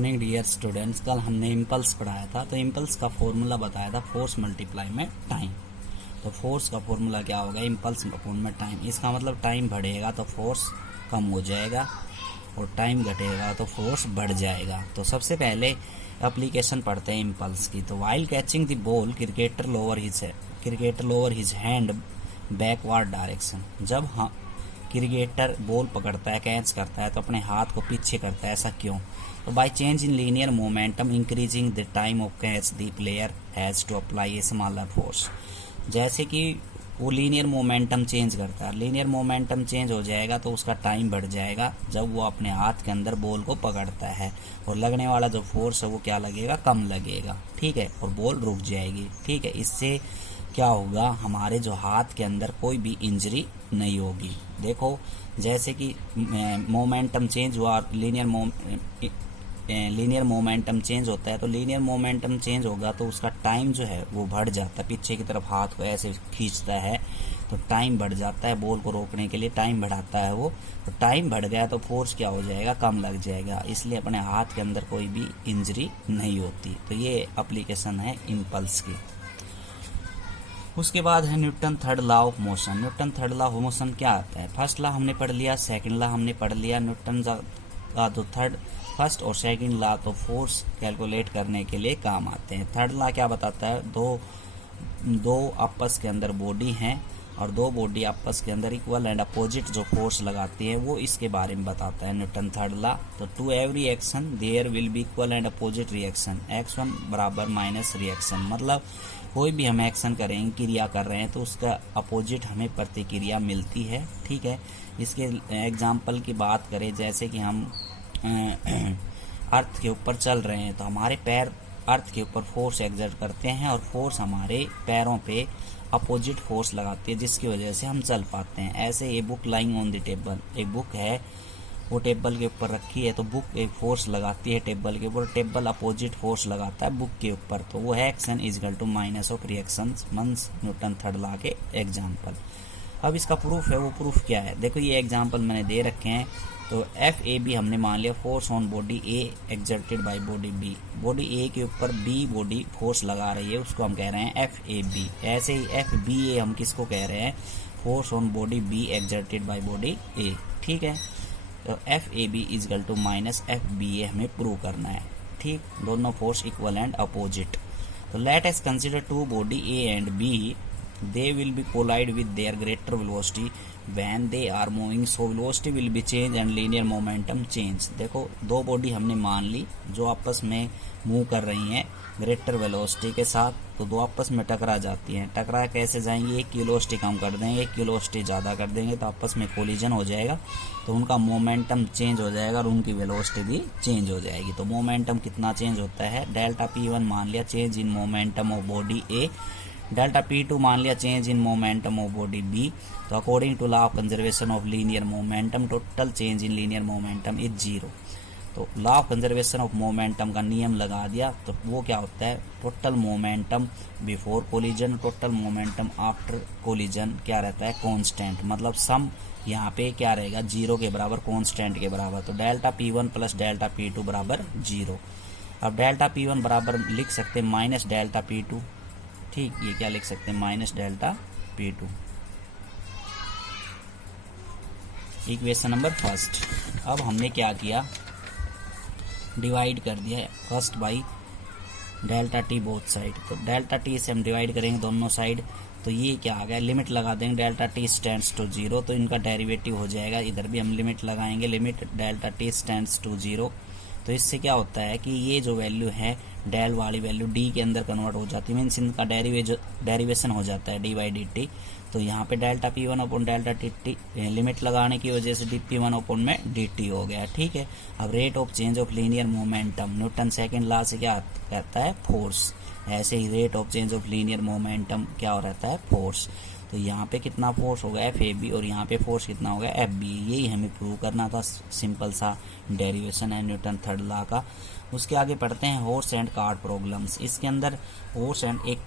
Morning dear students, कल हमने impulse पढ़ाया था। तो इम्पल्स का फॉर्मूला बताया था फोर्स मल्टीप्लाई में टाइम। तो फोर्स का फॉर्मूला क्या होगा? इम्पल्स अपॉन में टाइम। इसका मतलब टाइम बढ़ेगा तो फोर्स कम हो जाएगा और टाइम घटेगा तो फोर्स बढ़ जाएगा। तो सबसे पहले एप्लीकेशन पढ़ते हैं इम्पल्स की। तो while catching the ball cricketer lower his hand backward direction. जब क्रिकेटर बॉल पकड़ता है, कैच करता है, तो अपने हाथ को पीछे करता है। ऐसा क्यों? तो by change in linear momentum increasing the time of catch the player has to apply a smaller force. जैसे कि वो लीनियर मोमेंटम चेंज करता है, लीनियर मोमेंटम चेंज हो जाएगा तो उसका टाइम बढ़ जाएगा जब वो अपने हाथ के अंदर बॉल को पकड़ता है, और लगने वाला जो फोर्स है वो क्या लगेगा? कम लगेगा। ठीक है, और बॉल रुक जाएगी। ठीक है, इससे क्या होगा? हमारे जो हाथ के अंदर कोई भी इंजरी नहीं होगी। देखो, जैसे कि मोमेंटम चेंज हुआ, लीनियर मोमेंटम चेंज होता है, तो लीनियर मोमेंटम चेंज होगा तो उसका टाइम जो है वो बढ़ जाता है। पीछे की तरफ हाथ को ऐसे खींचता है तो टाइम बढ़ जाता है, बॉल को रोकने के लिए टाइम बढ़ाता है वो। तो टाइम बढ़ गया तो फोर्स क्या हो जाएगा? कम लग जाएगा। इसलिए अपने हाथ के अंदर कोई भी इंजरी नहीं होती। तो ये एप्लीकेशन है इम्पल्स की। उसके बाद है Newton third law of motion. Newton third law of motion क्या आता है? फर्स्ट लॉ हमने पढ़ लिया, सेकंड लॉ हमने पढ़ लिया। न्यूटन का तो फर्स्ट और सेकंड लॉ तो फोर्स कैलकुलेट करने के लिए काम आते हैं। थर्ड लॉ क्या बताता है? दो आपस के अंदर बॉडी हैं और दो बॉडी आपस के अंदर इक्वल एंड अपोजिट जो फोर्स लगाती है वो इसके बारे में बताता है न्यूटन थर्ड लॉ। तो to every action there will be equal and opposite reaction, action बराबर माइनस रिएक्शन। मतलब कोई भी हम एक्शन करेंगे, क्रिया कर रहे हैं, तो उसका अपोजिट हमें प्रतिक्रिया मिलती है। ठीक है, इसके एग्जाम्पल की बात करें, जैसे कि हम अर्थ के ऊपर चल रहे हैं तो हमारे पैर अर्थ के ऊपर फोर्स एक्सर्ट करते हैं और फोर्स हमारे पैरों पे अपोजिट फोर्स लगाती है, जिसकी वजह से हम चल पाते हैं। ऐसे ये book lying on the table, एक बुक है वो टेबल के ऊपर रखी है, तो बुक एक फोर्स लगाती है टेबल के ऊपर, टेबल अपोजिट फोर्स लगाता है बुक के ऊपर, तो वो है action is equal to minus of reaction means Newton third law के एग्जाम्पल। अब इसका प्रूफ है, वो प्रूफ क्या है? देखो, ये एग्जाम्पल मैंने दे रखे हैं। तो एफ ए बी हमने मान लिया force on body A exerted by body B. Body A के ऊपर बी बॉडी फोर्स लगा रही है, उसको हम कह रहे हैं एफ ए बी। ऐसे ही एफ बी ए हम किसको कह रहे हैं? Force on body B exerted by body A. ठीक है, तो F A B is equal to minus F B A हमें प्रूव करना है। ठीक, दोनों फोर्स इक्वल एंड अपोजिट। तो let us consider two body A and B, they will be collide with their greater velocity when they are moving, so velocity will be change and linear momentum change। देखो, दो body हमने मान ली जो आपस में move कर रही हैं ग्रेटर वेलोसिटी के साथ, तो दो आपस में टकरा जाती हैं। टकरा कैसे जाएंगी? एक की वेलोसिटी कम कर देंगे, एक की वेलोसिटी ज़्यादा कर देंगे, तो आपस में कोलिजन हो जाएगा, तो उनका मोमेंटम चेंज हो जाएगा और उनकी वेलोसिटी भी चेंज हो जाएगी। तो मोमेंटम कितना चेंज होता है? डेल्टा P1 मान लिया change in momentum of body A, delta P2 मान लिया change in momentum of body B. तो according to law of conservation of linear momentum total change in linear momentum is zero. तो law of conservation of momentum का नियम लगा दिया, तो वो क्या होता है? Total momentum before collision, total momentum after collision क्या रहता है? कांस्टेंट। मतलब सम यहाँ पे क्या रहेगा? जीरो के बराबर, कांस्टेंट के बराबर। तो delta P1 plus delta P2 बराबर जीरो। अब डेल्टा P1 बराबर लिख सकते हैं माइनस डेल्टा P2। ठीक, ये क्या लिख सकते हैं? Minus delta P2। Equation number first. अब हमने क्या किया? डिवाइड कर दिया first by delta T both side. तो डेल्टा टी से हम डिवाइड करेंगे दोनों साइड, तो ये क्या आ गया? लिमिट लगा देंगे, delta t stands to zero, तो इनका डेरिवेटिव हो जाएगा। इधर भी हम लिमिट लगाएंगे, limit delta t stands to zero. तो इससे क्या होता है कि ये जो वैल्यू है डेल वाली वैल्यू डी के अंदर कन्वर्ट हो जाती है, मीन्स इनका डेरिवेशन हो जाता है डी बाई डी टी। तो यहाँ पे delta P1 upon delta T limit लगाने की वजह से P1 अपॉन में dt हो गया। ठीक है, अब rate of change of linear momentum Newton second law से क्या कहता है? फोर्स। ऐसे ही rate of change of linear momentum क्या हो रहता है? फोर्स। तो यहाँ पे कितना फोर्स होगा? एफ ए बी, और यहाँ पे फोर्स कितना होगा? F B. यही हमें प्रूव करना था, सिंपल सा डेरिवेशन है न्यूटन थर्ड लॉ का। उसके आगे पढ़ते हैं हॉर्स एंड कार्ट प्रॉब्लम्स। इसके अंदर हॉर्स एंड एक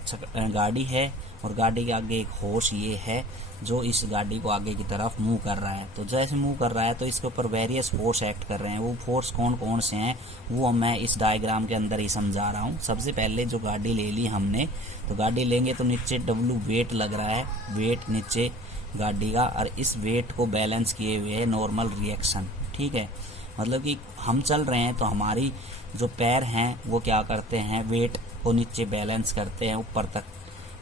गाड़ी है और गाड़ी के आगे एक हॉर्स ये है। जो इस गाड़ी को आगे की तरफ मूव कर रहा है। तो जैसे मूव कर रहा है तो इसके ऊपर वेरियस फोर्स एक्ट कर रहे हैं। वो फोर्स कौन कौन से हैं वो मैं इस डायग्राम के अंदर ही समझा रहा हूँ। सबसे पहले जो गाड़ी ले ली हमने, तो गाड़ी लेंगे तो नीचे W वेट लग रहा है, वेट नीचे गाड़ी का, और इस वेट को बैलेंस किए हुए है नॉर्मल रिएक्शन। ठीक है, मतलब कि हम चल रहे हैं तो हमारी जो पैर हैं वो क्या करते हैं, वेट को नीचे बैलेंस करते हैं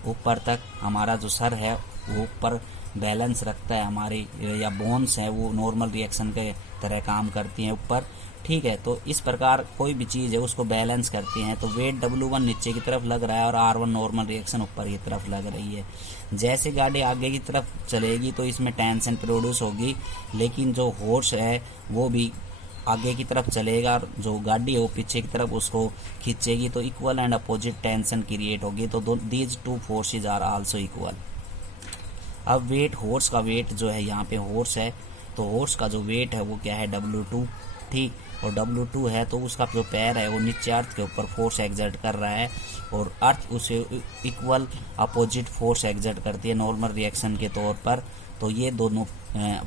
ऊपर तक हमारा जो सर है वो ऊपर बैलेंस रखता है, हमारी या बोन्स है वो नॉर्मल रिएक्शन के तरह काम करती हैं ऊपर। ठीक है, तो इस प्रकार कोई भी चीज़ है उसको बैलेंस करती हैं। तो वेट W1 नीचे की तरफ लग रहा है और R1 नॉर्मल रिएक्शन ऊपर की तरफ लग रही है। जैसे गाड़ी आगे की तरफ चलेगी तो इसमें टेंशन प्रोड्यूस होगी, लेकिन जो हॉर्स है वो भी आगे की तरफ चलेगा और जो गाड़ी है वो पीछे की तरफ उसको खींचेगी, तो equal and opposite tension create होगी। तो these two forces are also equal. अब वेट, हॉर्स का वेट जो है, यहाँ पे हॉर्स है तो हॉर्स का जो वेट है वो क्या है, W2। ठीक, और W2 है तो उसका जो पैर है वो नीचे अर्थ के ऊपर फोर्स एग्जर्ट कर रहा है और अर्थ उसे इक्वल अपोजिट फोर्स एग्जर्ट करती है नॉर्मल रिएक्शन के तौर पर। तो ये दोनों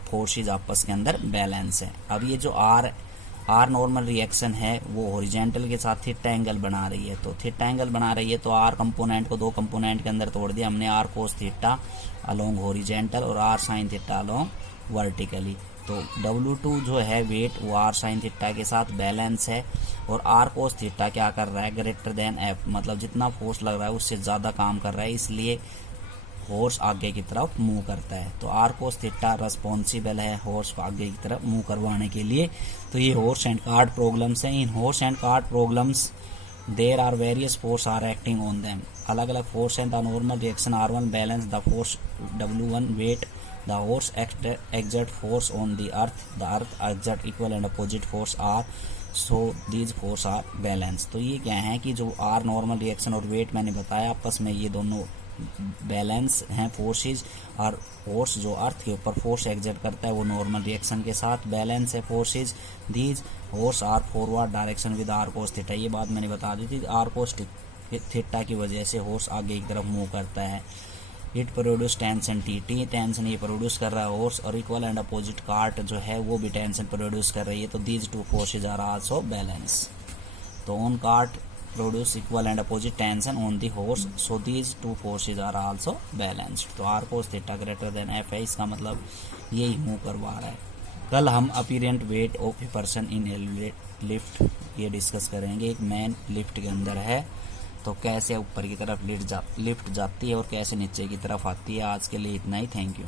फोर्सेज आपस के अंदर बैलेंस है। अब ये जो आर नॉर्मल रिएक्शन है वो हॉरिजॉन्टल के साथ थीटा एंगल बना रही है। तो थीटा एंगल बना रही है तो आर कंपोनेंट को दो कंपोनेंट के अंदर तोड़ दिया हमने, R cos theta along horizontal और R sine theta along vertically. तो W2 जो है वेट वो आर साइन थीटा के साथ बैलेंस है और आर कोस थीटा क्या कर रहा है, ग्रेटर देन एफ, मतलब जितना फोर्स लग रहा है उससे ज़्यादा काम कर रहा है, इसलिए हॉर्स आगे की तरफ मूव करता है। तो आर कोस थीटा रिस्पॉन्सिबल है हॉर्स को आगे की तरफ मूव करवाने के लिए। तो ये हॉर्स एंड कार्ट प्रॉब्लम्स हैं। In horse and cart problems there are various force are acting on them. अलग अलग फोर्स हैं। The normal reaction R1 balance the force W1 weight, the horse exert force on the earth exert equal and opposite force R, so these force are balance। तो ये क्या है कि जो R normal reaction और wait मैंने बताया आपस में ये दोनों बैलेंस हैं फोर्सेज, और फोर्स जो अर्थ के ऊपर फोर्स एग्जर्ट करता है वो नॉर्मल रिएक्शन के साथ बैलेंस है forces. These force are forward direction with R cos theta, ये बात मैंने बता दी थी। आर कोस थीटा की वजह से हॉर्स आगे की तरफ मूव करता है। It produce tension T, tension ये प्रोड्यूस कर रहा है हॉर्स, और इक्वल एंड अपोजिट कार्ट जो है वो भी टेंशन प्रोड्यूस कर रही है। तो these two forces are also balance. तो on cart produce equal and opposite tension on the horse, so these two forces are also balanced। तो r cos theta greater than f है, इसका मतलब यही मूव करवा रहा है। कल हम apparent weight of a person in elevate lift ये डिस्कस करेंगे। एक मैन लिफ्ट के अंदर है तो कैसे ऊपर की तरफ लिफ्ट जाती है और कैसे नीचे की तरफ आती है। आज के लिए इतना ही, थैंक यू।